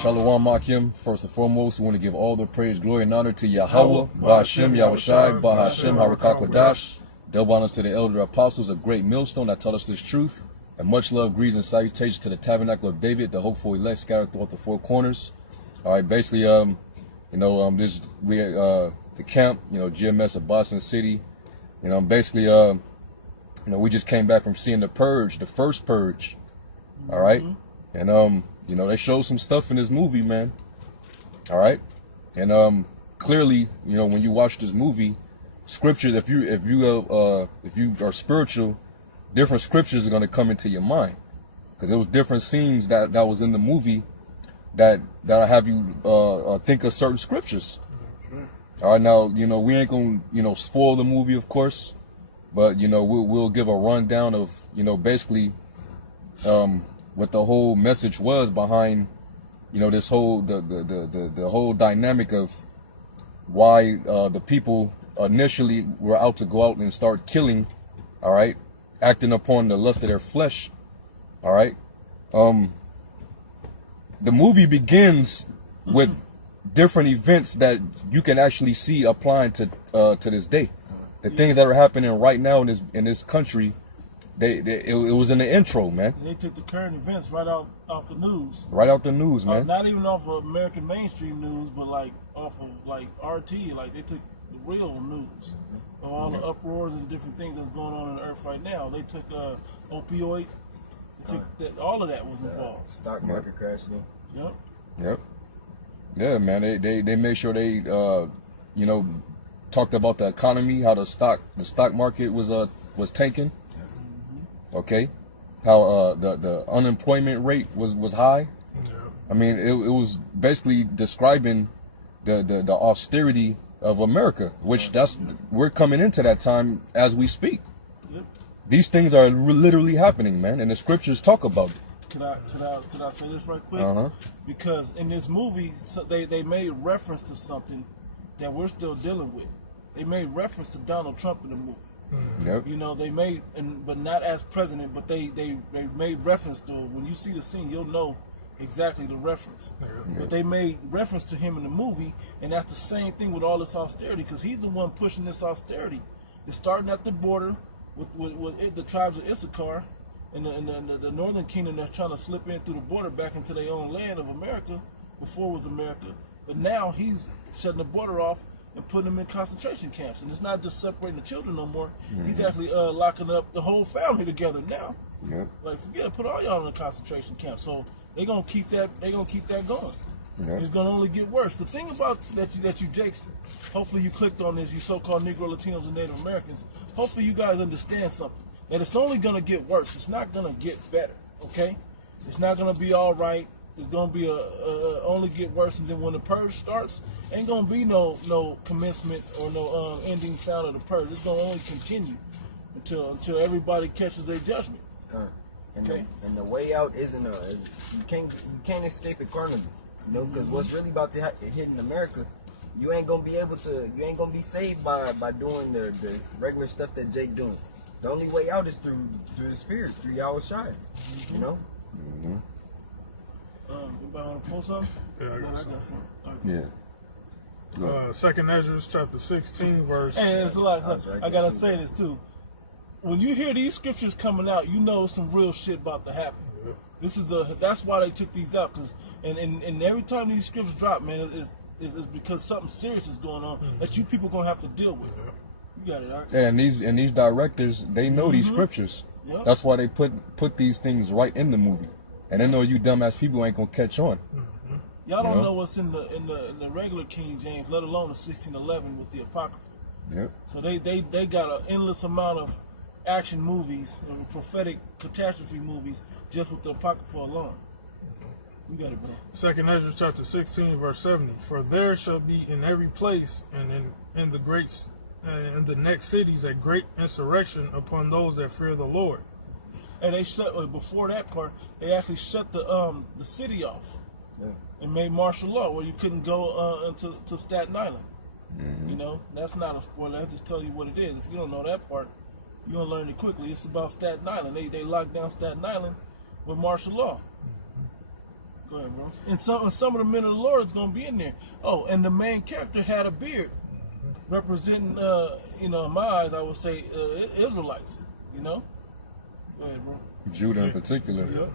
Shalom Akim. First and foremost, we want to give all the praise, glory, and honor to Yahweh, Ba'ashem, Yahushai, Ba'ashem, Harakakwadash. Double honors to the elder apostles of Great Millstone that taught us this truth. And much love, greetings, and salutations to the tabernacle of David, the hopeful elect scattered throughout the four corners. All right, basically, the camp, GMS of Boston City. Basically, we just came back from seeing the Purge, the first Purge. All right, and they showed some stuff in this movie, man. All right, and clearly, when you watch this movie, scriptures, if you are spiritual, different scriptures are going to come into your mind, because there was different scenes that was in the movie that have you think of certain scriptures. All right, now we ain't gonna spoil the movie, of course, but we'll give a rundown of basically what the whole message was behind this whole the whole dynamic of why the people initially were out to go out and start killing, all right, acting upon the lust of their flesh. All right, the movie begins with different events that you can actually see applying to this day. The things that are happening right now in this country, it was in the intro, man. They took the current events right off the news. Right out the news, man. Not even off of American mainstream news, but off of RT. They took the real news of all the uproars and different things that's going on the earth right now. They took opioid. All of that was involved. Stock market crashing. Yep. Yeah, man. They made sure they talked about the economy, how the stock market was tanking. Okay, how the unemployment rate was high. I mean, it was basically describing the austerity of America, which we're coming into that time as we speak. Yep. These things are literally happening, man, and the scriptures talk about it. Could I say this right quick? Because in this movie, they made reference to something that we're still dealing with. They made reference to Donald Trump in the movie. Yep. They made, but not as president, but they made reference to it. When you see the scene, you'll know exactly the reference. But they made reference to him in the movie, and that's the same thing with all this austerity, because he's the one pushing this austerity. It's starting at the border with the tribes of Issachar and the northern kingdom that's trying to slip in through the border back into their own land of America. Before it was America, but now he's shutting the border off and putting them in concentration camps. And it's not just separating the children no more. He's actually locking up the whole family together now. Forget it, put all y'all in a concentration camp. So they're gonna keep that going. It's gonna only get worse. The thing about that you Jakes, hopefully you clicked on this, you so-called Negro, Latinos, and Native Americans. Hopefully you guys understand something. That it's only gonna get worse. It's not gonna get better. Okay? It's not gonna be all right. It's gonna be only get worse, and then when the purge starts, ain't gonna be no commencement or no ending sound of the purge. It's gonna only continue until everybody catches their judgment. And the way out isn't you can't escape it carnally, because what's really about to hit in America, you ain't gonna be saved by doing the regular stuff that Jake doing. The only way out is through the Spirit, through Yahushai. Anybody want to pull something? Yeah, I got something. Okay. Yeah. Second Ezra chapter 16 verse. And it's a lot. I gotta say this too. When you hear these scriptures coming out, you know some real shit about to happen. That's why they took these out, and every time these scriptures drop, man, it's because something serious is going on that you people gonna have to deal with. You got it, right? Yeah, and these directors, they know these scriptures. That's why they put these things right in the movie. And they know you dumbass people ain't gonna catch on. Y'all don't know what's in the regular King James, let alone the 1611 with the Apocrypha. Yep. So they got an endless amount of action movies and prophetic catastrophe movies just with the Apocrypha alone. You got it, bro. Second Ezra chapter 16 verse 70. For there shall be in every place and in the next cities a great insurrection upon those that fear the Lord. And they shut before that part. They actually shut the city off and made martial law where you couldn't go to Staten Island. That's not a spoiler. I just tell you what it is. If you don't know that part, you're gonna learn it quickly. It's about Staten Island. They locked down Staten Island with martial law. Go ahead, bro. And some of the men of the Lord is gonna be in there. Oh, and the main character had a beard, representing, in my eyes, I would say Israelites. Go ahead, bro. Judah in particular. Yep.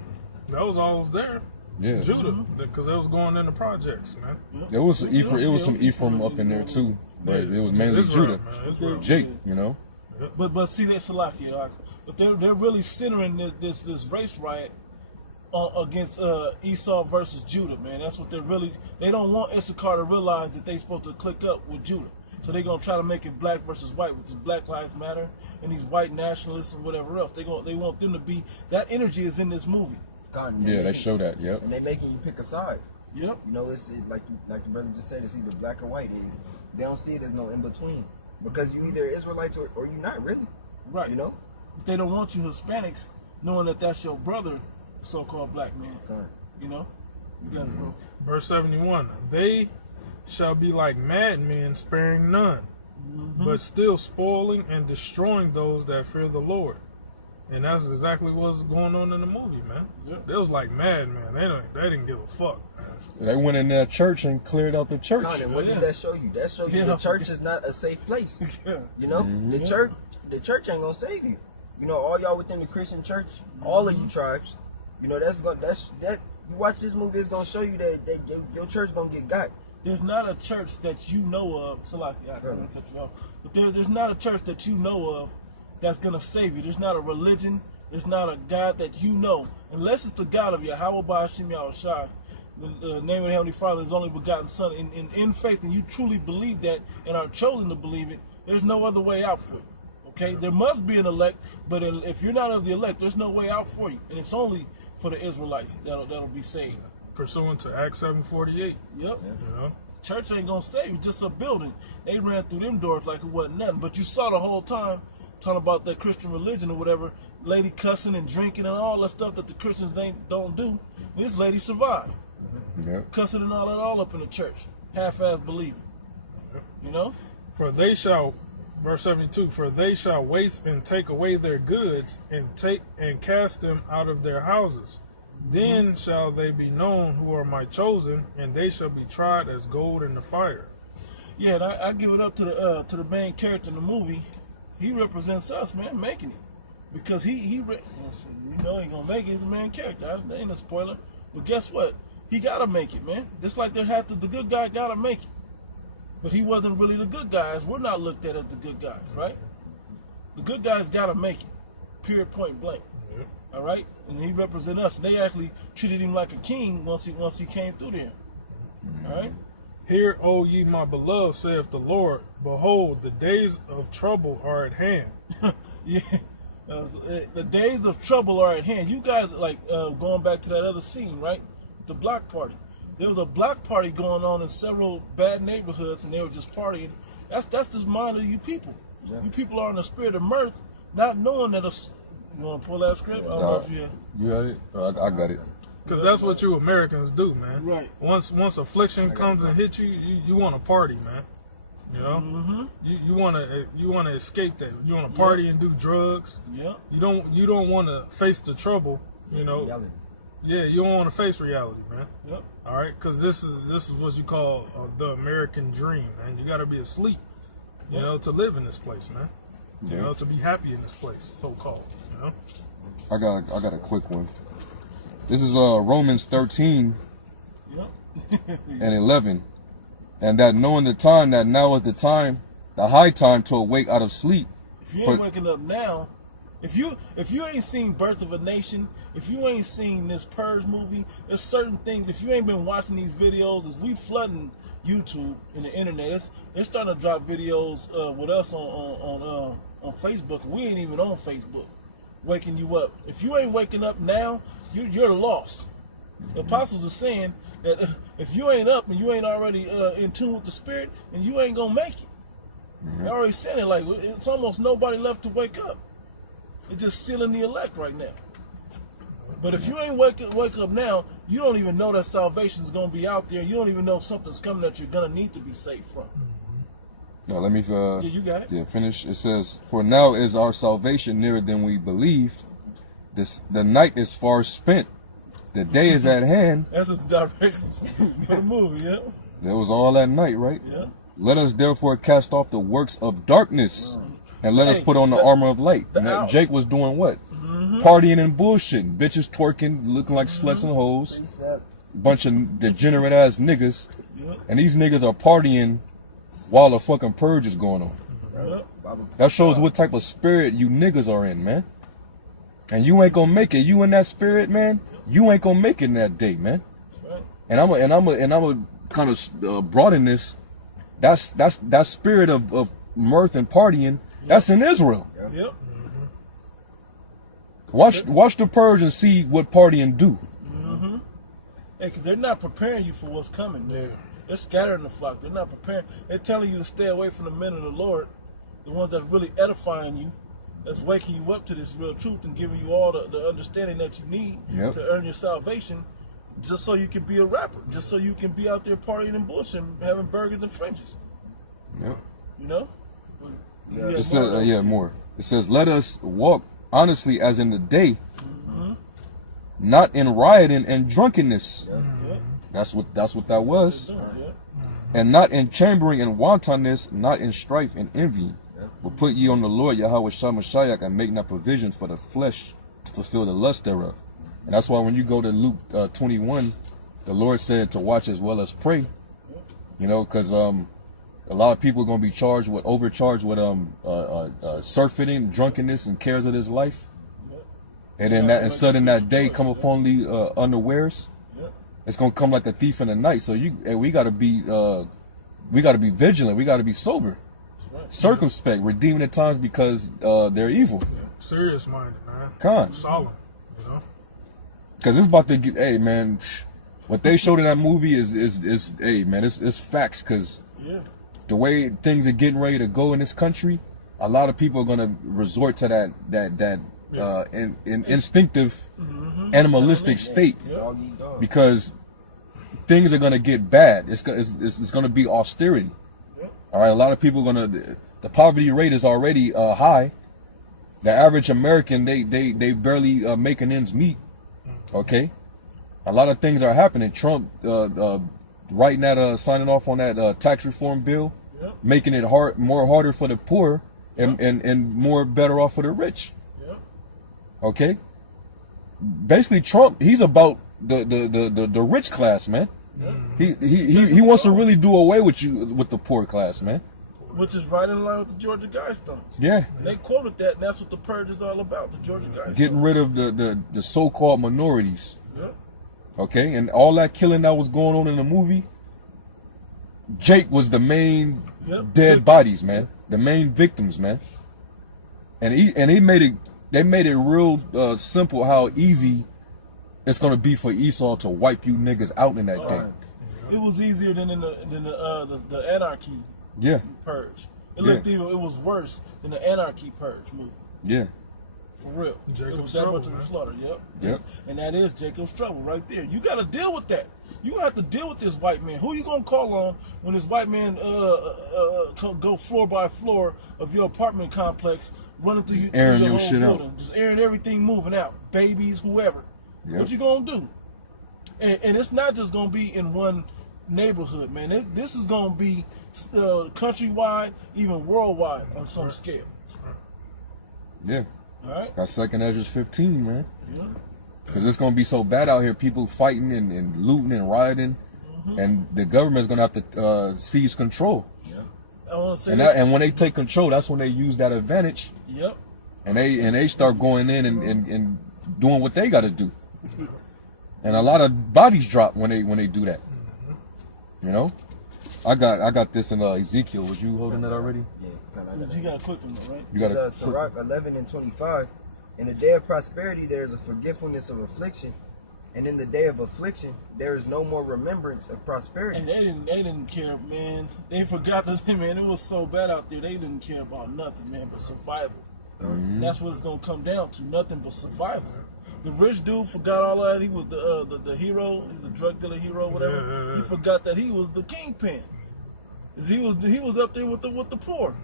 That was always there. Yeah. Judah, because they was going in the projects, man. Yep. There was some Ephraim up in there too, but it was mainly Israel, Judah. man, Israel. Jake, But see, that's Salakia. But they're really centering this race riot against Esau versus Judah, man. That's what they don't want Issachar to realize that they supposed to click up with Judah. So they're gonna try to make it black versus white, which is Black Lives Matter and these white nationalists and whatever else. They want them to be, that energy is in this movie. Yeah, they show that. Yep. And they making you pick a side. Yep. It's like the brother just said. It's either black or white. They don't see it as no in between, because you either Israelites or you not really. Right. But they don't want you Hispanics knowing that that's your brother, so-called black man. You got it, bro. Verse 71, they shall be like madmen, sparing none, but still spoiling and destroying those that fear the Lord. And that's exactly what's going on in the movie, man. Yep. They was like madmen. They didn't give a fuck, man. They went in that church and cleared out the church. What did that show you? That show you the church is not a safe place. The church ain't gonna save you. All y'all within the Christian church, all of you tribes, that you watch this movie, it's gonna show you that your church gonna get got. There's not a church that you know of, Salaki, I don't want to cut you off, but there's not a church that you know of that's gonna save you. There's not a religion, there's not a God that you know, unless it's the God of Yahweh Ba'ashim Yahushua, the name of the Heavenly Father, His only begotten Son, in faith, and you truly believe that and are chosen to believe it. There's no other way out for you. Okay, there must be an elect, but if you're not of the elect, there's no way out for you, and it's only for the Israelites that'll be saved. Pursuant to Acts 7:48. Yep. Church ain't gonna save you, just a building. They ran through them doors like it wasn't nothing. But you saw the whole time talking about that Christian religion or whatever, lady cussing and drinking and all that stuff that the Christians don't do. This lady survived. Cussing and all up in the church. Half-ass believing. For they shall, verse 72, for they shall waste and take away their goods and cast them out of their houses. Then shall they be known who are my chosen, and they shall be tried as gold in the fire. Yeah, and I give it up to the main character in the movie. He represents us, man, making it, because he ain't gonna make it. He's a main character. That ain't a spoiler, but guess what? He gotta make it, man. Just like the good guy gotta make it, but he wasn't really the good guys. We're not looked at as the good guys, right? The good guys gotta make it, period, point blank. All right, and he represent us. They actually treated him like a king once he came through there. All right. Hear, O ye my beloved, saith the Lord, behold, the days of trouble are at hand. Yeah, the days of trouble are at hand. You guys, going back to that other scene, right? The block party. There was a block party going on in several bad neighborhoods, and they were just partying. That's the mind of you people. Yeah. You people are in the spirit of mirth, not knowing that you want to pull that script? I don't know if you got it? I got it. Because that's what you Americans do, man. Right. Once affliction comes and hits you want to party, man. You want to escape that. You want to party and do drugs. Yeah. You don't want to face the trouble. Reality. Yeah, you don't want to face reality, man. Yep. All right, because this is what you call the American dream, man. You got to be asleep, to live in this place, man. To be happy in this place, so called. I got a quick one. This is Romans 13 and 11. And that knowing the time, that now is the time, the high time to awake out of sleep. If you ain't waking up now, if you ain't seen Birth of a Nation, if you ain't seen this Purge movie, there's certain things, if you ain't been watching these videos, as we flooding YouTube and the internet, they're starting to drop videos with us on Facebook. We ain't even on Facebook. Waking you up. If you ain't waking up now, you're lost. The apostles are saying that if you ain't up and you ain't already in tune with the spirit, then you ain't gonna make it. They already said it. Like, it's almost nobody left to wake up. They're just sealing the elect right now. But if you ain't wake up now, you don't even know that salvation's gonna be out there. You don't even know something's coming that you're gonna need to be saved from. No, let me you got it. Yeah, finish. It says, "For now is our salvation nearer than we believed. The night is far spent, The day is at hand. That's just the directions for the movie, yeah. That was all at night, right? Yeah. Let us therefore cast off the works of darkness, and let us put on the armor of light. And that Jake was doing what? Partying and bullshitting. Bitches twerking, looking like sluts and hoes. Bunch of degenerate ass niggas. And these niggas are partying while the fucking purge is going on. That shows what type of spirit you niggas are in, man. And you ain't gonna make it. You in that spirit, man. You ain't gonna make it in that day, man. And I'm a kind of broaden this. That's that spirit of mirth and partying. That's in Israel. Yep. Watch the purge and see what partying do. Hey, cause they're not preparing you for what's coming. They're scattering the flock. They're not preparing. They're telling you to stay away from the men of the Lord, the ones that's really edifying you, that's waking you up to this real truth and giving you all the understanding that you need to earn your salvation, just so you can be a rapper, just so you can be out there partying and bullshit, having burgers and Frenchies. Yep. You know? It says, more. It says, let us walk honestly as in the day, not in rioting and drunkenness. That's what that was. And not in chambering and wantonness, not in strife and envy. But put ye on the Lord Yahweh Shamashayak and make not provision for the flesh to fulfill the lust thereof. And that's why when you go to Luke 21, the Lord said to watch as well as pray. You know, because a lot of people are going to be overcharged with surfeiting, drunkenness, and cares of this life. And then that, and sudden that day come upon the unawares. It's going to come like a thief in the night. So we got to be vigilant. We got to be sober, circumspect, redeeming the times because they're evil. Serious minded, man. Solemn, you know. Because it's about to get. Hey, man, what they showed in that movie is hey, man, it's facts. Because the way things are getting ready to go in this country, a lot of people are going to resort to that instinctive, animalistic state, because things are going to get bad. It's going to be austerity. All right, a lot of people are going to. The poverty rate is already high. The average American, they barely making ends meet. Okay, a lot of things are happening. Trump writing that, signing off on that tax reform bill, making it harder for the poor and more better off for the rich. Okay, basically Trump, he's about the rich class, man. He wants to really do away with the poor class, man. Which is right in line with the Georgia Guidestones. Yeah. And they quoted that, and that's what the purge is all about, the Georgia Guidestones. Getting rid of the so-called minorities. Yep. Okay, and all that killing that was going on in the movie, Jake was the main dead bodies, man. The main victims, man. And they made it real simple how easy it's gonna be for Esau to wipe you niggas out in that day. It was easier than the anarchy purge. It was worse than the anarchy purge movie. Yeah. For real. Jacob's it was that trouble, much of a man. slaughter. Yep. And that is Jacob's trouble right there. You got to deal with that. You have to deal with this white man. Who you gonna call on when this white man go floor by floor of your apartment complex, running through airing your your whole shit building, out, just airing everything moving out, babies, whoever. Yep. What you gonna do? And it's not just gonna be in one neighborhood, man. This is gonna be countrywide, even worldwide on some scale. Yeah. All right. Got 2nd Ezra 15, man. Yeah. Because it's gonna be so bad out here, people fighting and looting and rioting, and the government's gonna have to seize control. I want to say and when they take control, that's when they use that advantage. Yep. And they start going in and doing what they got to do. And a lot of bodies drop when they do that. You know, I got this in Ezekiel. Was you holding that already? Yeah. You got a quick one, though, right? You got a Sirach 11:25. In the day of prosperity, there is a forgetfulness of affliction, and in the day of affliction, there is no more remembrance of prosperity. And they didn't care, man. They forgot that, man. It was so bad out there. They didn't care about nothing, man, but survival. That's what it's gonna come down to. Nothing but survival. The rich dude forgot all that. He was the hero, the drug dealer hero, whatever. He forgot that he was the kingpin. He was up there with the poor.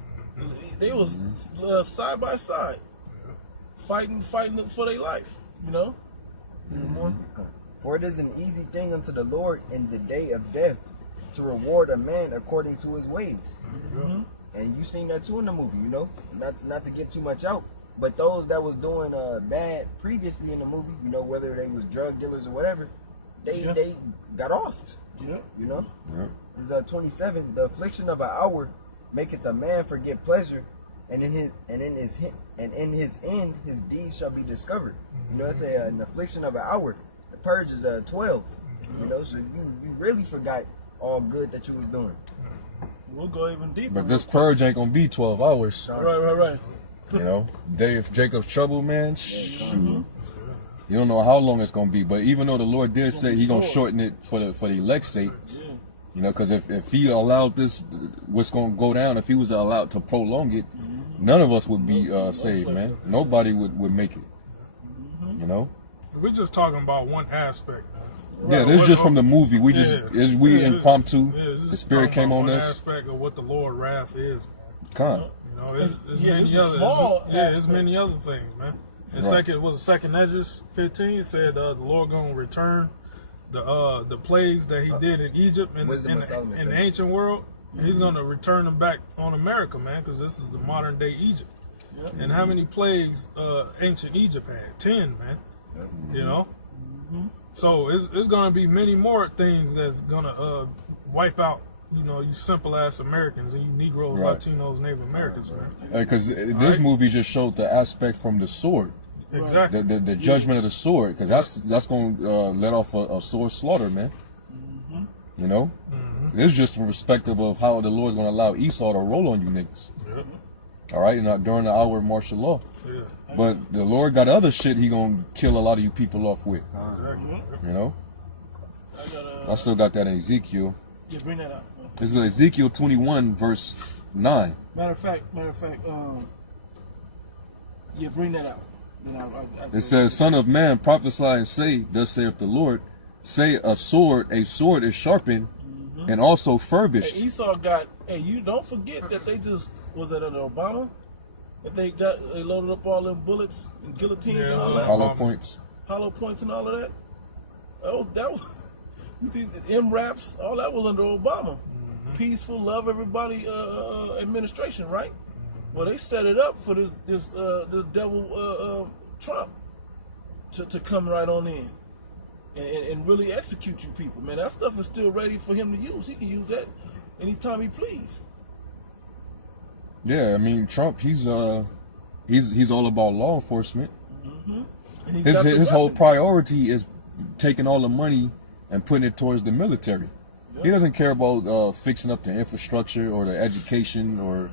They was side by side, fighting for their life. You know. For it is an easy thing unto the Lord in the day of death to reward a man according to his ways. Mm-hmm. And you seen that too in the movie, you know. Not to get too much out, but those that was doing bad previously in the movie, you know, whether they was drug dealers or whatever, they got offed. Yeah. You know. Yeah. It's 27. The affliction of an hour maketh a man forget pleasure, and in his end his deeds shall be discovered. You know, it's an affliction of an hour. The purge is 12. You know, so you really forgot all good that you was doing. We'll go even deeper. But this purge ain't gonna be 12 hours. Right. You know, day of Jacob's trouble, man. Shoot. You don't know how long it's gonna be, but even though the Lord did say He gonna shorten it for the elect's sake, you know, because if He allowed this, what's gonna go down, if He was allowed to prolong it, none of us would be saved, man. Nobody would make it. You know. We're just talking about one aspect. Yeah, this is just from the movie. We just impromptu. It's The Spirit came on one us. aspect of what the Lord wrath is. Con. You know, it's Yeah, many it's a other. small It's aspect. many other things, man. And Right. second Edges 15 said the Lord gonna return the plagues that He did in Egypt and Wisdom of Solomon in said. the ancient world. And He's gonna return them back on America, man, because this is the modern day Egypt. And how many plagues ancient Egypt had? 10, man. You know. So it's gonna be many more things that's gonna wipe out, you know, you simple ass Americans and you Negroes, Right. Latinos, Native Americans, man. Because this movie just showed the aspect from the sword, Exactly. the judgment of the sword, because that's going to let off a sword slaughter, man. You know, it's just from perspective of how the Lord's going to allow Esau to roll on you niggas. Yep. All right, and during the hour of martial law. Yeah. But the Lord got other shit He gonna kill a lot of you people off with. Exactly. You know, I gotta, I still got that in Ezekiel. bring that out. This is Ezekiel 21 verse 9. Matter of fact, bring that out. Then It says, "Son of man, prophesy and say, Thus saith the Lord, say a sword is sharpened and also furbished." Hey, Esau got. Hey, you don't forget that they just was it under Obama that they loaded up all them bullets and guillotines and all that, Hollow points. hollow points and all of that. Oh, that was. You think that MRAPs, all that was under Obama. Peaceful, love everybody administration, right? Well, they set it up for this devil Trump to come right on in and really execute you people, man. That stuff is still ready for him to use. He can use that anytime he please. Yeah, I mean Trump, he's all about law enforcement. And he's got the His whole weapons. priority is taking all the money and putting it towards the military. He doesn't care about fixing up the infrastructure or the education or,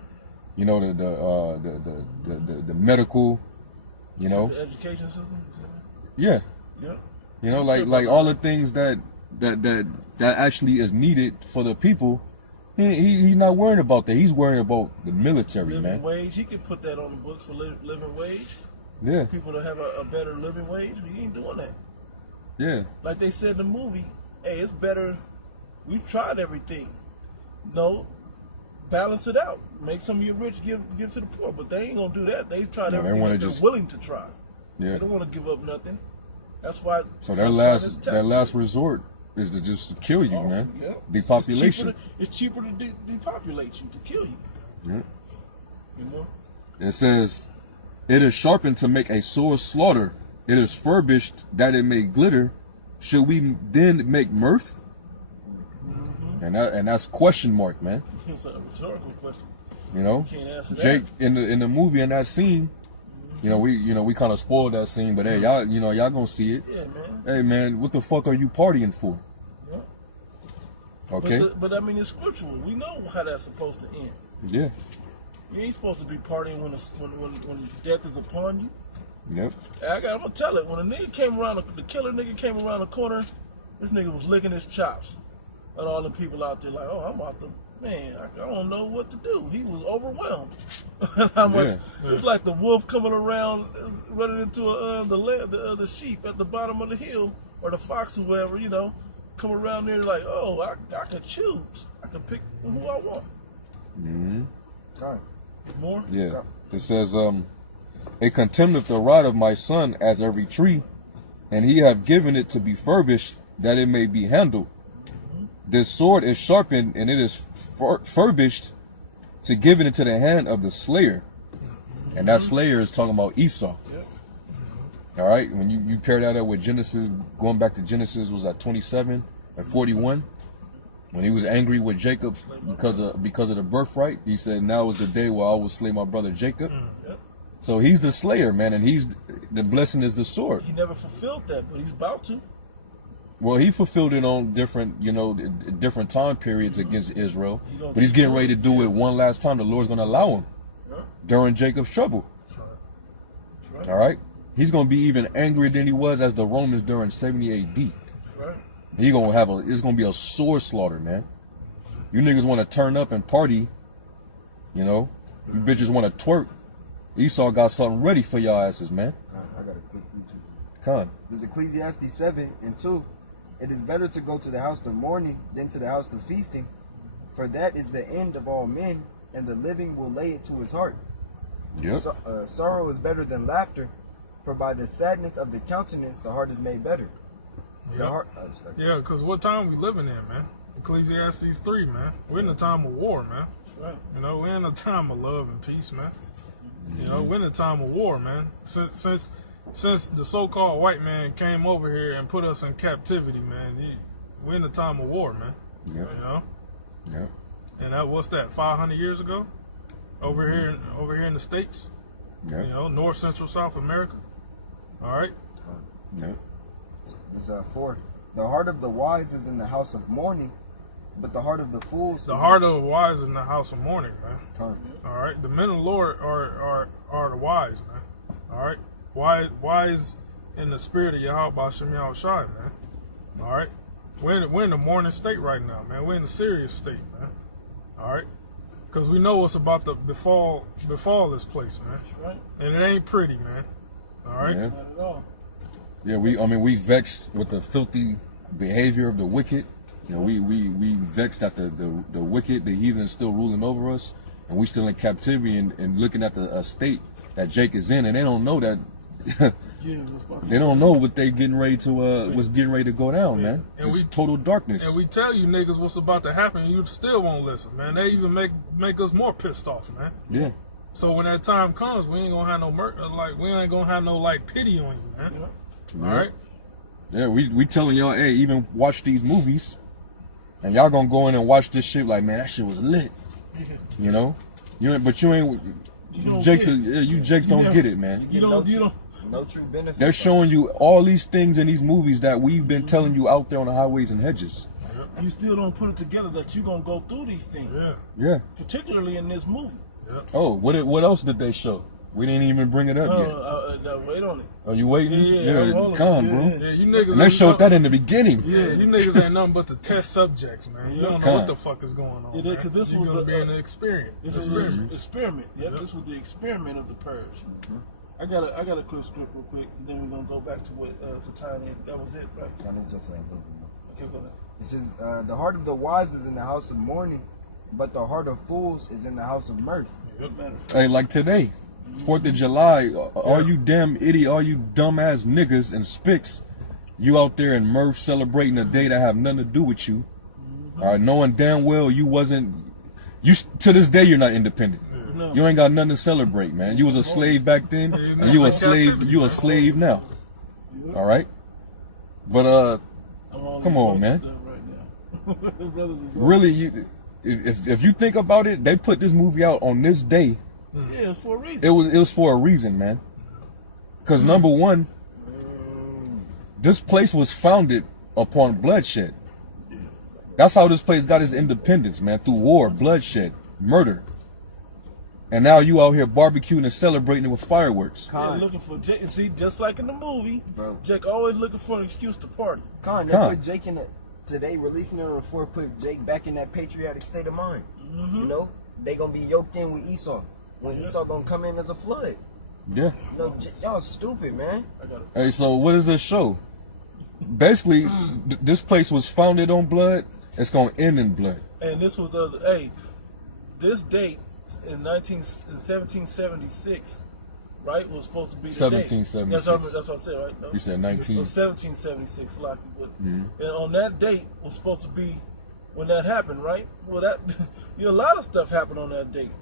you know, the medical, you know. The education system. Yeah, Yeah. you know, like all the things that actually is needed for the people. He's not worrying about that. He's worrying about the military, Living man. wage. He could put that on the books for living wage. Yeah, People to have a better living wage. But he ain't doing that. yeah. Like they said in the movie, hey, it's better. We've tried everything. No, balance it out. Make some of you rich, give to the poor. But they ain't gonna do that. They tried No, they everything wanna that they're just- willing to try. Yeah. They don't want to give up nothing. That's why. So their last resort is to just kill you, man. Yeah. Depopulation. It's cheaper to depopulate you, to kill you. Yeah. You know. It says, "It is sharpened to make a sore slaughter. It is furbished that it may glitter. Should we then make mirth?" And that's question mark, man. It's a rhetorical question. You know, You can't answer that. Jake in the movie in that scene. You know, we kind of spoiled that scene, but hey, y'all gonna see it. Yeah, man. Hey, man, what the fuck are you partying for? Yeah. Okay. But I mean, it's scriptural. We know how that's supposed to end. Yeah. You ain't supposed to be partying when death is upon you. Yep. I'm gonna tell it. When a nigga came around, the killer nigga came around the corner, this nigga was licking his chops. And all the people out there like, oh, I'm about to, man, I don't know what to do. He was overwhelmed. How much? Yeah. It was like the wolf coming around, running into the sheep at the bottom of the hill, or the fox or whatever, you know, come around there like, oh, I can choose. I can pick who I want. God. More? Yeah. It says, "It contemneth the rod of my son as every tree, and he have given it to be furbished, that it may be handled. This sword is sharpened, and it is furbished to give it into the hand of the slayer. And that slayer is talking about Esau. All right, when you pair that up with Genesis, going back to Genesis, was at 27 and 41, when he was angry with Jacob because of the birthright, he said, "Now is the day where I will slay my brother Jacob." So he's the slayer, man, and the blessing is the sword. He never fulfilled that, but he's about to. Well, he fulfilled it on different, different time periods against Israel, but he's getting ready to do it one last time. The Lord's going to allow him during Jacob's trouble. All right, he's going to be even angrier than he was as the Romans during 70 AD. He's going to it's going to be a sword slaughter, man. You niggas want to turn up and party, you bitches want to twerk. Esau got something ready for y'all asses, man. I got a quick YouTube. Con. This is Ecclesiastes 7:2. It is better to go to the house of mourning than to the house of feasting, for that is the end of all men, and the living will lay it to his heart. Yep. Sorrow is better than laughter, for by the sadness of the countenance the heart is made better. Yep. The heart, Yeah, because what time we living in, man? Ecclesiastes 3, man. We're in a time of war, man. Right. We're in a time of love and peace, man. We're in a time of war, man. Since the so-called white man came over here and put us in captivity, man, we're in a time of war, man. Yep. Yep. And what's that? 500 years ago, over here in the States. Yep. North, Central, South America. All right. Yep. This 4. The heart of the wise is in the house of mourning, but the heart of the fools. The heart of the wise is in the house of mourning, man. All right. The men of the Lord are the wise, man. All right. Wise in the spirit of Yahweh Shem Shai, man. All right. We're in the mourning state right now, man. We're in a serious state, man. All right. Because we know what's about to befall this place, man. That's right. And it ain't pretty, man. All right. Yeah. Not at all. Yeah, we vexed with the filthy behavior of the wicked. We vexed that the wicked, the heathen, is still ruling over us, and we still in captivity and looking at the state that Jake is in, and they don't know that. They don't know what they getting ready to what's getting ready to go down, man. And Just total darkness. And we tell you niggas what's about to happen, and you still won't listen, man. They even make us more pissed off, man. Yeah. So when that time comes, we ain't gonna have no we ain't gonna have no pity on you, man. Yeah. All right. Yeah, we telling y'all, hey, even watch these movies, and y'all gonna go in and watch this shit like, man, that shit was lit. But you ain't. You Jakes don't get it, man. You don't. No true benefit. They're showing you all these things in these movies that we've been telling you out there on the highways and hedges. You still don't put it together that you're gonna go through these things. Yeah. Particularly in this movie. Oh, what else did they show? We didn't even bring it up yet. Wait on it. Are you waiting? Yeah, calm, bro. Yeah, you niggas. And they showed that in the beginning. Yeah, you niggas ain't nothing but the test subjects, man. You don't know what the fuck is going on. Yeah, because this was gonna be an experiment. This was an experiment. Yeah, this was the experiment of the Purge. I got a quick script real quick, and then we're gonna go back to what to tie it in. That was it, right? It's just like a little bit more. Okay, go ahead. It says, the heart of the wise is in the house of mourning, but the heart of fools is in the house of mirth. Hey, like today, 4th of July, all you damn idiot, all you dumbass niggas and spicks, you out there in mirth celebrating a day that have nothing to do with you. All right, knowing damn well to this day you're not independent. No. You ain't got nothing to celebrate, man. You was a slave back then, and you a slave now. All right? But, come on, man. Really, if you think about it, they put this movie out on this day. Yeah, it's for a reason. It was for a reason, man. Because number one, this place was founded upon bloodshed. That's how this place got its independence, man. Through war, bloodshed, murder. And now you out here barbecuing and celebrating it with fireworks. Yeah, looking for Jake. See, just like in the movie, Jake always looking for an excuse to party. They put Jake in today, releasing the report, put Jake back in that patriotic state of mind. They gonna be yoked in with Esau. When Esau gonna come in as a flood. Yeah. Y'all stupid, man. Hey, so what does this show? Basically, this place was founded on blood. It's gonna end in blood. And this was this date in 1776 right? Was supposed to be the 1776. That's what I said, right? No? You said It 19. was 1776, lucky, but and on that date was supposed to be when that happened, right? Well, that a lot of stuff happened on that date.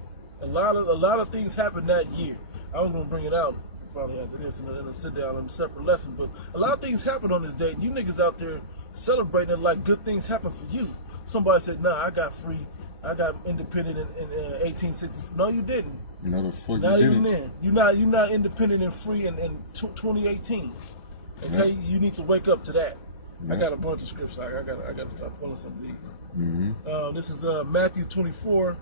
A lot of things happened that year. I was gonna bring it out probably after this in a sit down in a separate lesson, but a lot of things happened on this date. You niggas out there celebrating it like good things happen for you. Somebody said, "Nah, I got free. I got independent in 1860." No, you didn't. No, the fuck Not you even didn't. then. You're not independent and free in 2018. Okay, you need to wake up to that. I got a bunch of scripts. I got to start pulling some of these. This is Matthew 24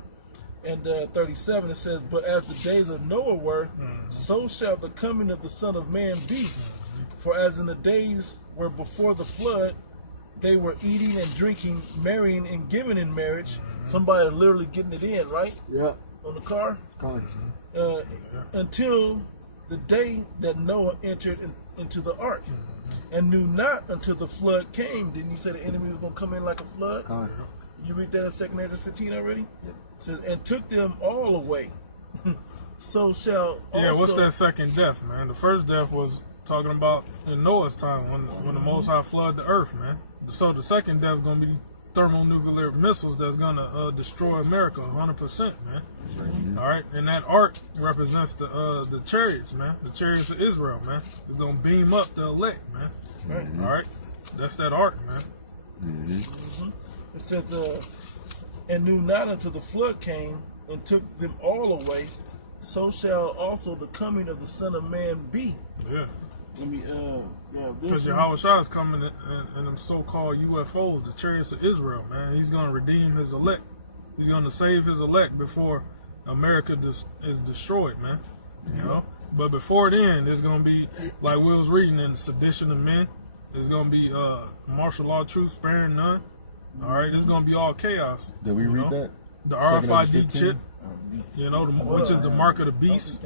and 37. It says, "But as the days of Noah were, so shall the coming of the Son of Man be. For as in the days were before the flood, they were eating and drinking, marrying and giving in marriage." Somebody literally getting it in, right? Yeah. On the car. Until the day that Noah entered into the ark, and knew not until the flood came. Didn't you say the enemy was going to come in like a flood? You read that in 2 Ezra 15 already? Yep. It says, "And took them all away." So shall also... Yeah, what's that second death, man? The first death was talking about in Noah's time when the Most High flooded the earth, man. So the second death is going to be thermonuclear missiles that's going to destroy America 100%, man. All right, and that ark represents the chariots, man. The chariots of Israel, man. It's going to beam up the elect, man. All right, that's that ark, man. It says, "And knew not until the flood came and took them all away, so shall also the coming of the Son of Man be." Yeah. Let me, Because Yahweh Shah is coming in them so-called UFOs, the chariots of Israel, man. He's going to redeem his elect. He's going to save his elect before America is destroyed, man. You know? But before then, there's going to be, like we was reading in Sedition of Men, there's going to be martial law truth, sparing none. All right? There's going to be all chaos. Did we read that? The RFID chip, you know, which is the mark of the beast.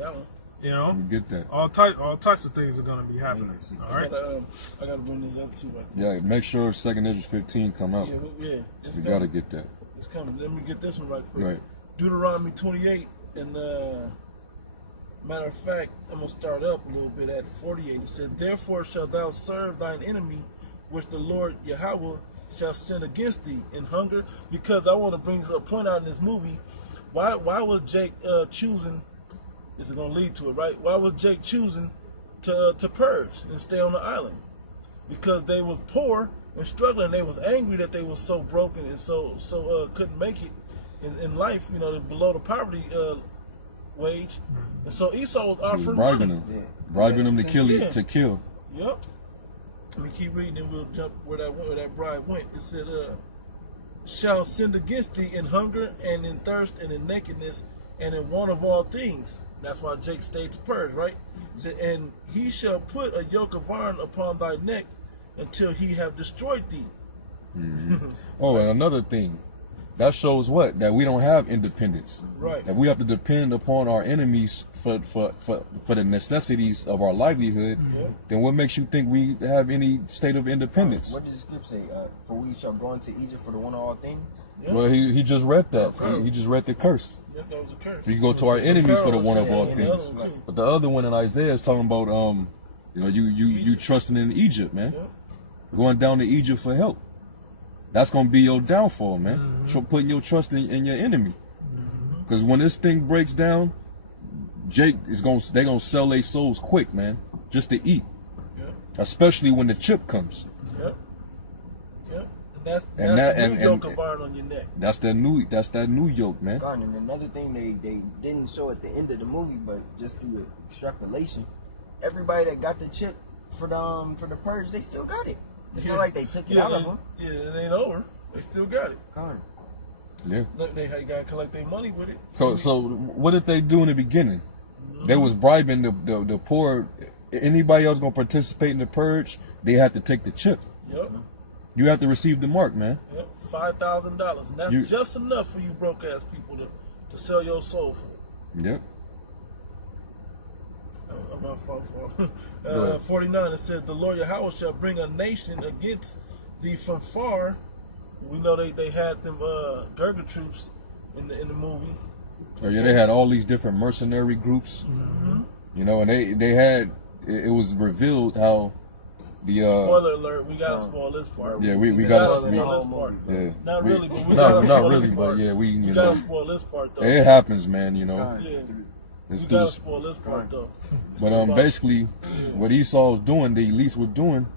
You know, Get that. all types of things are going to be happening. All right. I gotta bring this up too. Right? Yeah, make sure 2 Ezra 15 come out. Yeah. It's We coming. gotta get that. It's coming. Let me get this one right quick. Right. Deuteronomy 28, and matter of fact, I'm gonna start up a little bit at 48. It said, "Therefore shalt thou serve thine enemy, which the Lord Yahweh shall send against thee in hunger." Because I want to bring a point out in this movie. Why was Jake choosing? This is going to lead to it, right? Why was Jake choosing to purge and stay on the island? Because they was poor and struggling. They was angry that they was so broken and so couldn't make it in life. You know, below the poverty wage. And so Esau was offering bribing money. them, bribing them to kill Yeah. to kill. Yep. Let me keep reading and we'll jump where that bribe went. It said, "Shall send against thee in hunger and in thirst and in nakedness and in want of all things." That's why Jake stayed to purge, right? It said, "And he shall put a yoke of iron upon thy neck until he have destroyed thee." Oh, and another thing, that shows what? That we don't have independence. Right. That we have to depend upon our enemies for the necessities of our livelihood. Yeah. Then what makes you think we have any state of independence? What does the script say? For we shall go into Egypt for the one of all things. Yeah. Well, he just read that. Okay. He just read the curse. Yep, that was a curse. We can go to our enemies for the one of all Yeah, things. the other one too. But the other one in Isaiah is talking about you trusting in Egypt, man. Yep. Going down to Egypt for help. That's gonna be your downfall, man. Putting your trust in your enemy. Because when this thing breaks down, they're gonna sell their souls quick, man, just to eat. Yep. Especially when the chip comes. Yep. Yep. That's And the new yoke of iron on your neck. That's that new yoke, man. God, and another thing they didn't show at the end of the movie, but just through extrapolation, everybody that got the chip for the purge, they still got it. It's not like they took it out of them. Yeah, it ain't over. They still got it. God. Yeah. Look, they gotta collect their money with it. So what did they do in the beginning? They was bribing the poor. Anybody else gonna participate in the purge, they had to take the chip. Yep. You have to receive the mark, man. Yep. $5,000, and that's just enough for you broke ass people to sell your soul for. Yep. About 49, it says, "The Lord Yahweh shall bring a nation against thee from far." We know they had them Gurga troops in the movie. Oh yeah, they had all these different mercenary groups. You know, and they had it was revealed how the spoiler alert, we gotta spoil this part. Yeah, we gotta gotta spoil this part. Yeah, Not really, but we not gotta spoil really, this but part. yeah, we gotta know spoil this part though. it happens, man. You know, Yeah. Let's We do gotta this. spoil this part though. But basically, what Esau was doing, the elites were doing,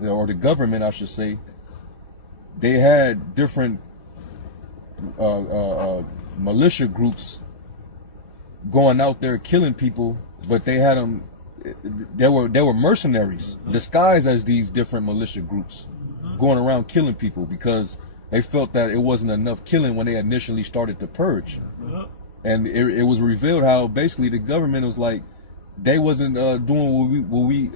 or the government, I should say, they had different militia groups going out there killing people, but they had them. They were mercenaries disguised as these different militia groups, going around killing people because they felt that it wasn't enough killing when they initially started the purge. And it was revealed how basically the government was like, they wasn't doing what we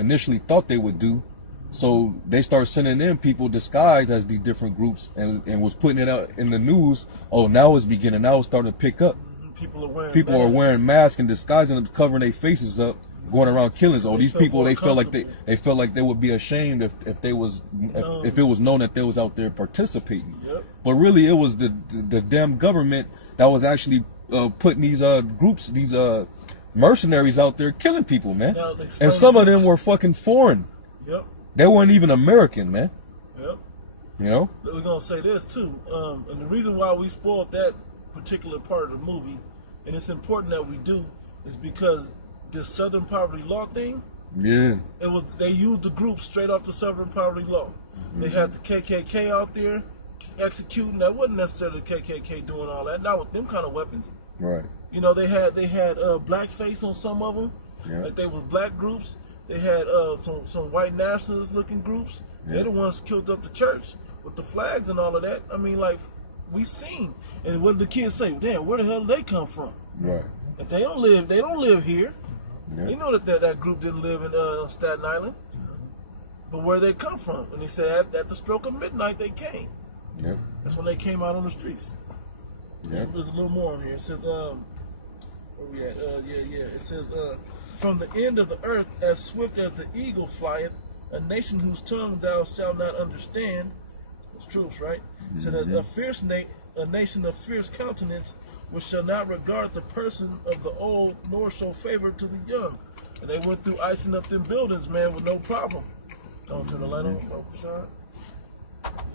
initially thought they would do. So they started sending in people disguised as these different groups and was putting it out in the news. Oh, now it's beginning. Now it's starting to pick up. People are wearing masks and disguising them, covering their faces up, going around killing. Oh, these people, they felt like they would be ashamed if it was known that they was out there participating. But really, it was the damn government that was actually putting these groups, these mercenaries out there killing people, man. And some of them were fucking foreign. They weren't even American, man. You know? We're gonna say this too, and the reason why we spoiled that particular part of the movie, and it's important that we do, is because this Southern Poverty Law thing. Yeah. They used the group straight off the Southern Poverty Law. They had the KKK out there executing. That wasn't necessarily the KKK doing all that. Not with them kind of weapons. Right. You know, they had blackface on some of them. Yeah. Like they was black groups. They had some white nationalist looking groups. Yeah. They're the ones who killed up the church with the flags and all of that. I mean, like, we seen. And what did the kids say? Damn, where the hell did they come from? Right. If they don't live here. Yeah. You know that group didn't live in Staten Island. But where they come from? And they said at the stroke of midnight they came. Yep. That's when they came out on the streets. Yep. There's a little more on here. It says, where we at? It says, from the end of the earth, as swift as the eagle flieth, a nation whose tongue thou shalt not understand. It's troops, right? So that a nation of fierce countenance, which shall not regard the person of the old, nor show favor to the young. And they went through icing up them buildings, man, with no problem. Don't turn the light on, Sean.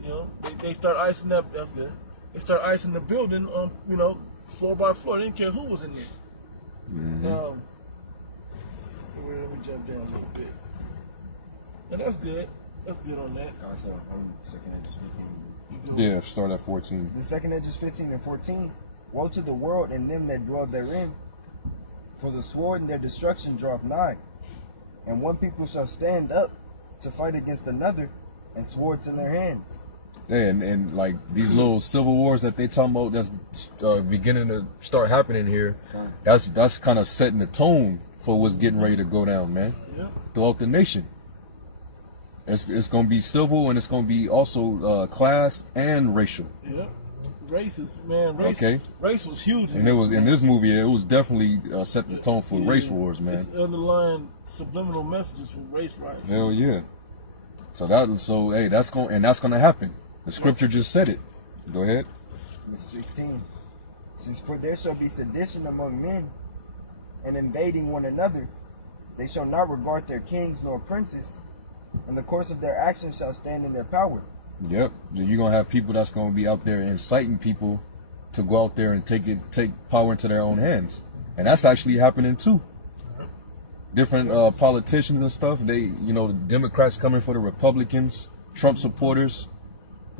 You know, they start icing up. That's good. They start icing the building on, floor by floor. They didn't care who was in there. Let me jump down a little bit. And that's good. That's good on that. Also, I'm second Edges 15. Yeah, start at 14. The second Edges 15 and 14. Woe to the world and them that dwell therein, for the sword and their destruction draweth nigh. And one people shall stand up to fight against another, and swords in their hands. Yeah, and like these little civil wars that they talking about that's beginning to start happening here, that's kind of setting the tone for what's getting ready to go down, man. Yeah. Throughout the nation. It's going to be civil, and it's going to be also class and racial. Yeah. Races, man. Race was huge. And it was in this movie. It was definitely set the tone for race wars, man. It's underlying subliminal messages from race riots. Hell yeah. Hey, that's gonna happen. The scripture just said it. Go ahead. 16. It says, for there shall be sedition among men, and invading one another. They shall not regard their kings nor princes, and the course of their actions shall stand in their power. Yep. You're gonna have people that's gonna be out there inciting people to go out there and take power into their own hands. And that's actually happening too. Different politicians and stuff, the Democrats coming for the Republicans, Trump supporters,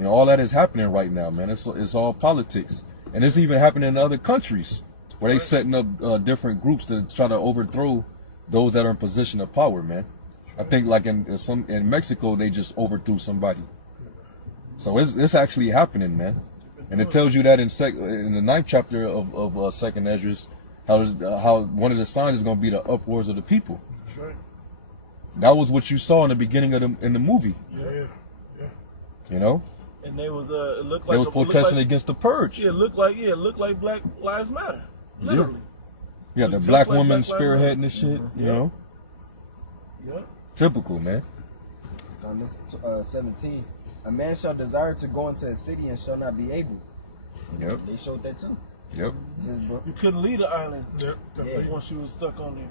all that is happening right now, man. It's all politics. And it's even happening in other countries where they setting up different groups to try to overthrow those that are in position of power, man. I think like in Mexico, they just overthrew somebody. So it's actually happening, man. And it tells you that in the 9th chapter of Second Esdras, how one of the signs is going to be the uproars of the people. That's right. That was what you saw in the beginning of the movie. Yeah. And they was it looked like they was protesting against the purge. Yeah, it looked like Black Lives Matter. Literally. Yeah, the black woman spearheading this shit. You know. Yeah. Typical, man. On this 17, a man shall desire to go into a city and shall not be able. Yep. They showed that too. Yep. It says, but You couldn't leave the island Yep. Yeah. once you was stuck on there.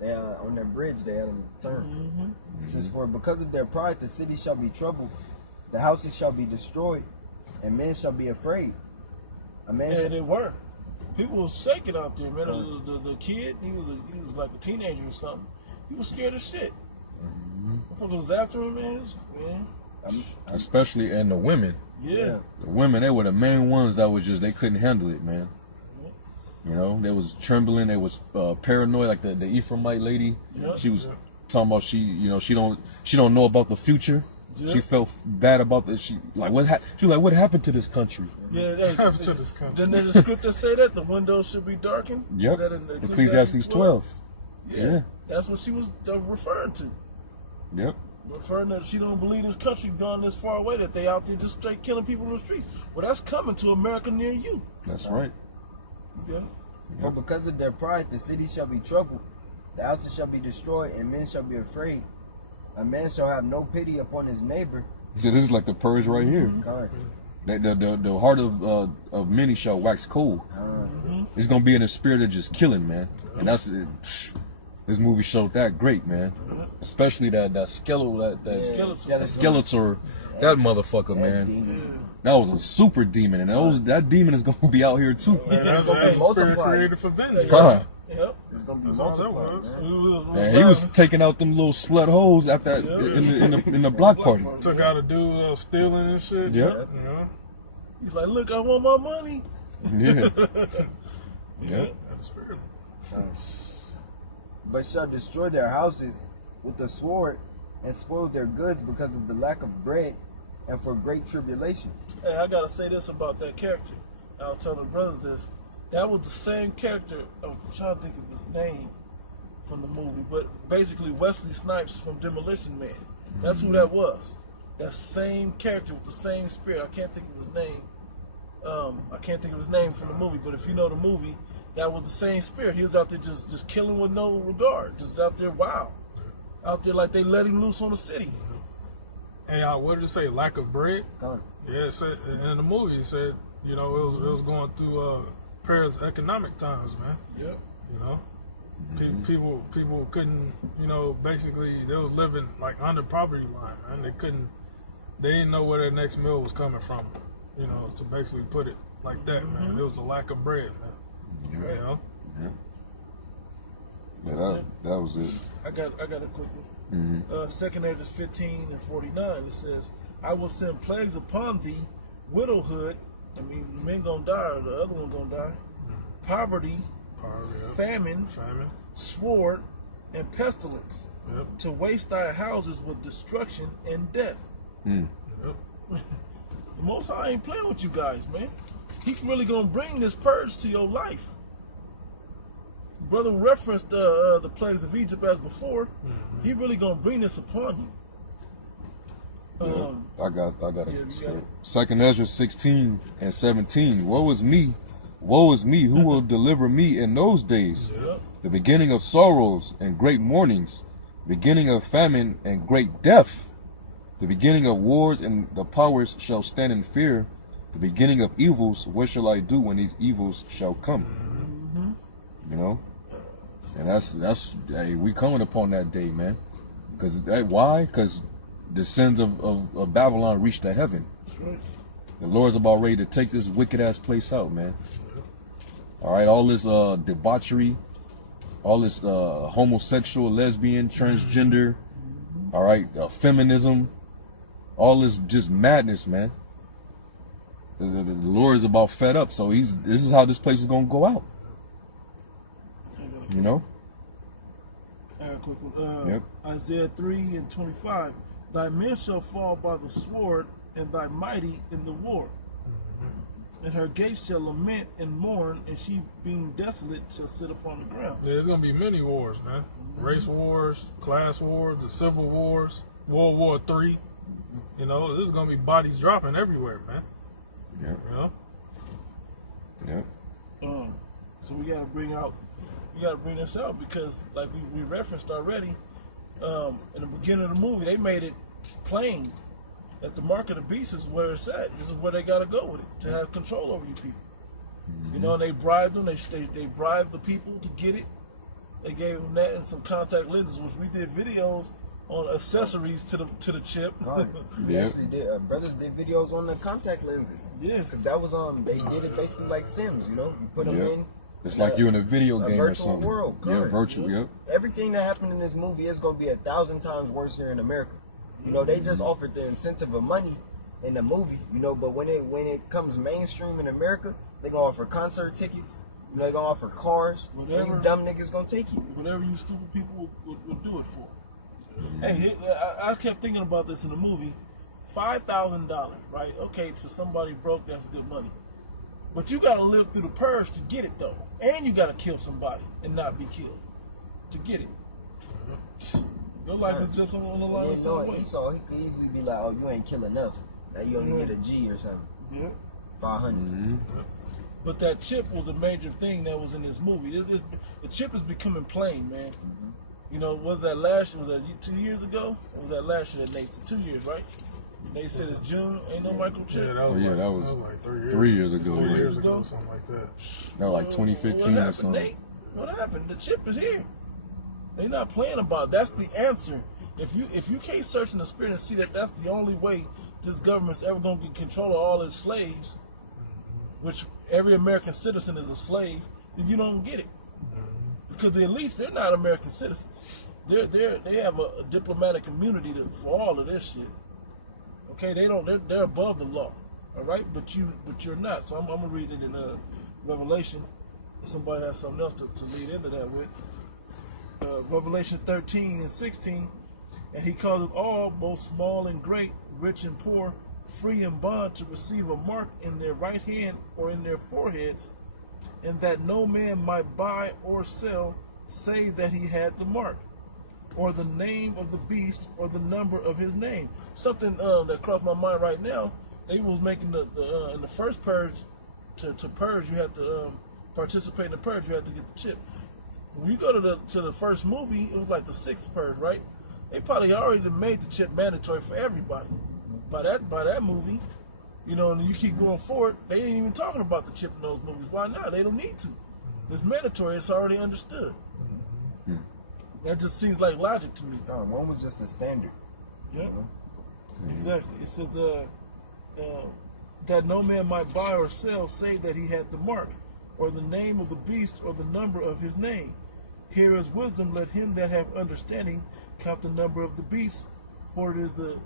they on that bridge they had them turn. It says, for because of their pride the city shall be troubled, the houses shall be destroyed, and men shall be afraid. A man Yeah, shall, they were. People was shaking out there, man. The kid, he was like a teenager or something. He was scared as shit. Motherfucker was after him, man. Especially, and the women. Yeah. The women, they were the main ones that was just, they couldn't handle it, man. You know, they was trembling, they was paranoid, like the Ephraimite lady. Yeah. She was talking about she don't know about the future. Yeah. She felt bad about this. She was like, what happened to this country? Yeah, Happened to this country. Then there's a script that say that the windows should be darkened. Yep. Is that in Ecclesiastes 12. Yeah. That's what she was referring to. Yep. Referring that she don't believe this country gone this far away, that they out there just straight killing people in the streets. Well, that's coming to America near you. That's right. Yeah. for because of their pride the city shall be troubled, the houses shall be destroyed, and men shall be afraid. A man shall have no pity upon his neighbor. So this is like the purge right here. God. The heart of many shall wax cold. It's gonna be in the spirit of just killing, man. And that's it. This movie showed that great, man. Especially that Skeletor, that motherfucker, man. Demon. That was a super demon, and that demon is gonna be out here too. It's gonna be Spirit multiplied. created for vengeance. Huh. Yep. It's gonna be That's all that multiplied. was. Man. Man, he was taking out them little slut hoes at that in the block party. Took out a dude stealing and shit. Yep. You know? He's like, look, I want my money. Yeah. Yeah. That's spirit. But shall destroy their houses with the sword, and spoil their goods because of the lack of bread, and for great tribulation. Hey, I gotta say this about that character. I was telling the brothers this. That was the same character. I'm trying to think of his name from the movie, but basically Wesley Snipes from Demolition Man. That's who that was. That same character with the same spirit. I can't think of his name. I can't think of his name from the movie, but if you know the movie, that was the same spirit. He was out there just killing with no regard, just out there wild, out there like they let him loose on the city. And what did it say? Lack of bread? God. Yeah, it said in the movie. It said, you know, it was going through Paris economic times, man. Yep. You know, people couldn't, you know, basically they was living like under poverty line, man. They didn't know where their next meal was coming from. You know, to basically put it like that, man. There was a lack of bread, man. You know. Yeah, that was it. I got a quick one. Second Edges 15 and 49. It says, "I will send plagues upon thee, widowhood." I mean, the men gonna die, or the other one gonna die. Poverty, famine, sword, and pestilence, to waste thy houses with destruction and death. The Most High ain't playing with you guys, man. He's really gonna bring this purge to your life. Brother referenced the plagues of Egypt as before. He really gonna bring this upon you. I got you it. got it. Second Ezra 16 and 17. Woe is me, who will deliver me in those days? Yep. The beginning of sorrows and great mournings, beginning of famine and great death, the beginning of wars, and the powers shall stand in fear. The beginning of evils, what shall I do when these evils shall come? You know? And that's hey, we coming upon that day, man. Because why? Because the sins of Babylon reached to heaven. That's right. The Lord's about ready to take this wicked ass place out, man. All right, all this debauchery, all this homosexual, lesbian, transgender, all right, feminism, all this just madness, man. The Lord is about fed up, so this is how this place is gonna go out. You know? I got a quick one. Yep. Isaiah 3 and 25. Thy men shall fall by the sword, and thy mighty in the war. And her gates shall lament and mourn, and she being desolate shall sit upon the ground. Yeah, there's gonna be many wars, man. Race wars, class wars, the civil wars, World War III. You know, there's gonna be bodies dropping everywhere, man. Yeah. You know? Yeah. So we gotta bring this out because, like we referenced already, in the beginning of the movie, they made it plain that the mark of the beast is where it's at. This is where they gotta go with it to have control over you people. You know, and they bribed them. They bribed the people to get it. They gave them that and some contact lenses, which we did videos on accessories to the chip. We actually did. Brothers did videos on the contact lenses. Yeah, because that was they did it basically like Sims. You know, you put them in. It's like you in a video game or virtual something. World. Yeah, virtual. Yep. Everything that happened in this movie is gonna be 1,000 times worse here in America. You know, they just offered the incentive of money in the movie. You know, but when it comes mainstream in America, they gonna offer concert tickets. You know, they gonna offer cars. Whatever, and you dumb niggas gonna take it. Whatever you stupid people would do it for. Hey, I kept thinking about this in the movie. $5,000, right? Okay, to somebody broke, that's good money. But you gotta live through the purge to get it though, and you gotta kill somebody and not be killed to get it. Your life is just on the line. Esau, he could easily be like, "Oh, you ain't kill enough. Now you only get a G or something." Yeah, 500. But that chip was a major thing that was in this movie. The chip is becoming plain, man. You know, was that 2 years ago? Or was that last year that Nate said 2 years, right? They said it's June, ain't no microchip. Yeah, that was like 3 years ago. 3 years ago, something like that. That was like 2015 or something. Nate? What happened? The chip is here. They not playing about it. That's the answer. If you can't search in the spirit and see that that's the only way this government's ever going to get control of all its slaves, which every American citizen is a slave, then you don't get it. Because the elites, they're not American citizens. They have a diplomatic immunity for all of this shit. Okay, they're above the law. All right, but you're not. So I'm gonna read it in Revelation. If somebody has something else to lead into that with. Revelation 13:16, and he causes all, both small and great, rich and poor, free and bond, to receive a mark in their right hand or in their foreheads, and that no man might buy or sell, save that he had the mark, or the name of the beast, or the number of his name. Something that crossed my mind right now. They was making in the first purge, to purge, you had to participate in the purge. You had to get the chip. When you go to the first movie, it was like the 6th purge, right? They probably already made the chip mandatory for everybody. By that movie, you know, and you keep going forward, they ain't even talking about the chip in those movies. Why not? They don't need to. It's mandatory. It's already understood. That just seems like logic to me. One was just a standard. Yeah, exactly. It says that no man might buy or sell, save that he had the mark, or the name of the beast, or the number of his name. Here is wisdom. Let him that have understanding count the number of the beast, for it is the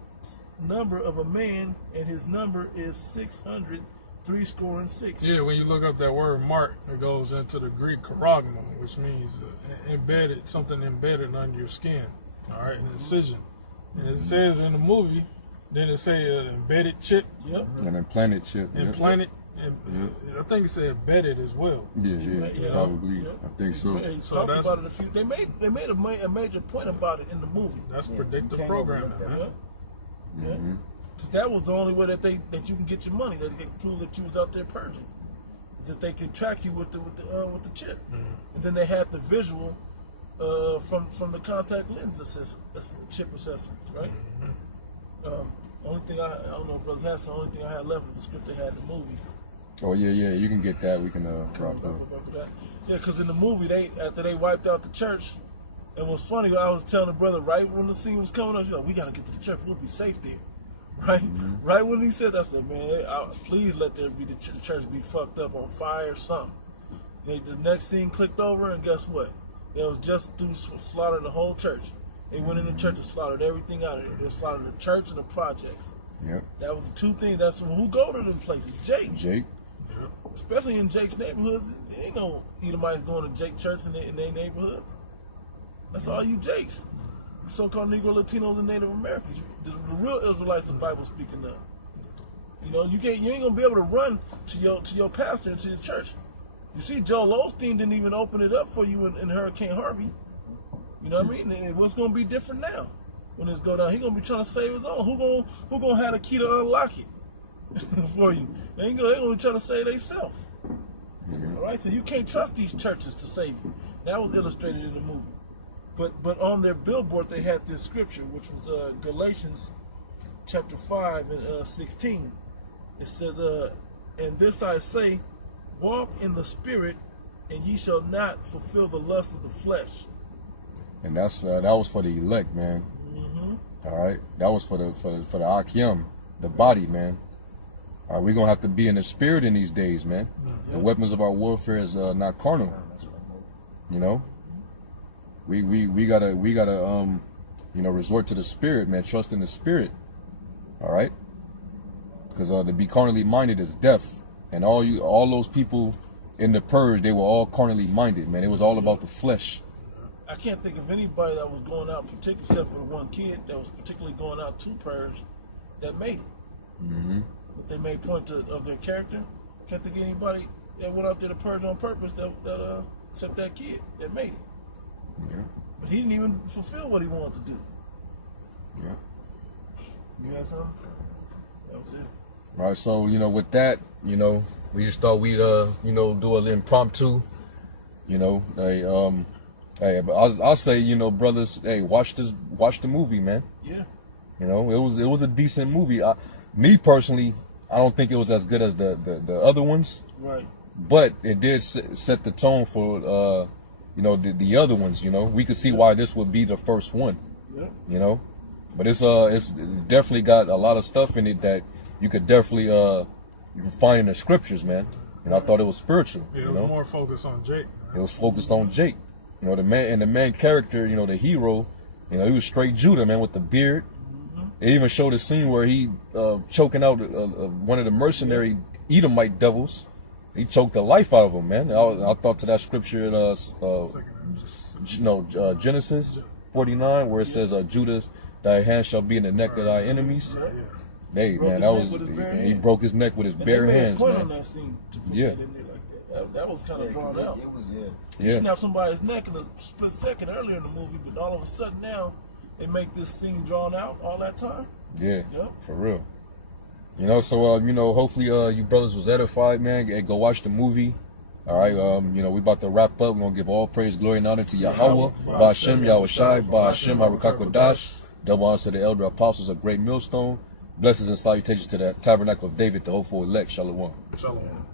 number of a man, and his number is 666. Yeah, when you look up that word mark, it goes into the Greek charagma, which means embedded, something embedded under your skin. All right, an incision. And it says in the movie, then it say an embedded chip. Yep. An implanted chip. Implanted. I think it said embedded as well. Yeah, probably. I think so. They talked about it a few. They made a major point about it in the movie. That's predictive programming, man. Yeah, because that was the only way that you can get your money. That they can prove that you was out there purging. That they could track you with the chip, and then they had the visual from the contact lens accessory. That's the chip accessories, right? Only thing I don't know, Brother Hassan. The only thing I had left was the script they had in the movie. Oh yeah, you can get that. We can drop that. Yeah, because in the movie, after they wiped out the church, it was funny. I was telling the brother right when the scene was coming up, she's like, "We gotta get to the church. We'll be safe there." Right, right when he said that, I said, "Man, please let there be the church be fucked up on fire or something." The next scene clicked over, and guess what? It was just through slaughtering the whole church. They went in the church and slaughtered everything out of there. They slaughtered the church and the projects. Yep. That was the two things. That's who go to them places. Jake. Especially in Jake's neighborhoods, there ain't no Edomites going to Jake church in their neighborhoods. That's all you Jakes. So-called Negro, Latinos, and Native Americans. The real Israelites the Bible speaking of. You know, you ain't gonna be able to run to your pastor and to your church. You see, Joel Osteen didn't even open it up for you in Hurricane Harvey. You know what I mean? And what's gonna be different now when this go down? He gonna be trying to save his own. Who gonna have the key to unlock it for you? They gonna be trying to save themselves. All right, so you can't trust these churches to save you. That was illustrated in the movie. But on their billboard they had this scripture, which was Galatians chapter 5 and 16. It says, "And this I say, walk in the spirit, and ye shall not fulfill the lust of the flesh. And that was for the elect, man. All right, that was for the Akim, the body, man. All right, we're gonna have to be in the spirit in these days, man. The weapons of our warfare is not carnal. You know, we gotta resort to the spirit, man. Trust in the spirit. All right, because to be carnally minded is death, and all those people in the purge, they were all carnally minded, man. It was all about the flesh. I can't think of anybody that was going out, particularly except for the one kid that was particularly going out to purge, that made it. But they made point of their character. Can't think of anybody that went out there to purge on purpose except that kid that made it. Yeah. But he didn't even fulfill what he wanted to do. Yeah. You got something? That was it. All right, so with that, we just thought we'd do an impromptu, hey, but I'll say, brothers, hey, watch the movie, man. Yeah. It was a decent movie. Me personally, I don't think it was as good as the other ones. Right. But it did set the tone for the other ones. We could see why this would be the first one. Yeah. But it's definitely got a lot of stuff in it that you could definitely you can find in the scriptures, man. And I thought it was spiritual. Yeah, it was more focused on Jake. It was focused on Jake. The main character, the hero, he was straight Judah, man, with the beard. They even showed a scene where he choking out one of the mercenary Edomite devils. He choked the life out of him, man. I thought to that scripture in Genesis 49, where it says, "Judah, thy hand shall be in the neck of thy enemies." Hey, man, he broke his neck with his bare hands, point man. on that scene to put that in there like that. That was kind of drawn out. It was, You snap somebody's neck in a split second earlier in the movie, but all of a sudden now they make this scene drawn out all that time. Yeah, Yep. for real. So hopefully you brothers was edified, man. Go watch the movie. All right, we about to wrap up. We're gonna give all praise, glory, and honor to Yahweh, Ba'ashem Yahushai, Ba'ashem Harukakwadash. Double honor to the elder apostles of Great Millstone. Blessings and salutations to the Tabernacle of David, the hopeful elect. Shalom. Shalom.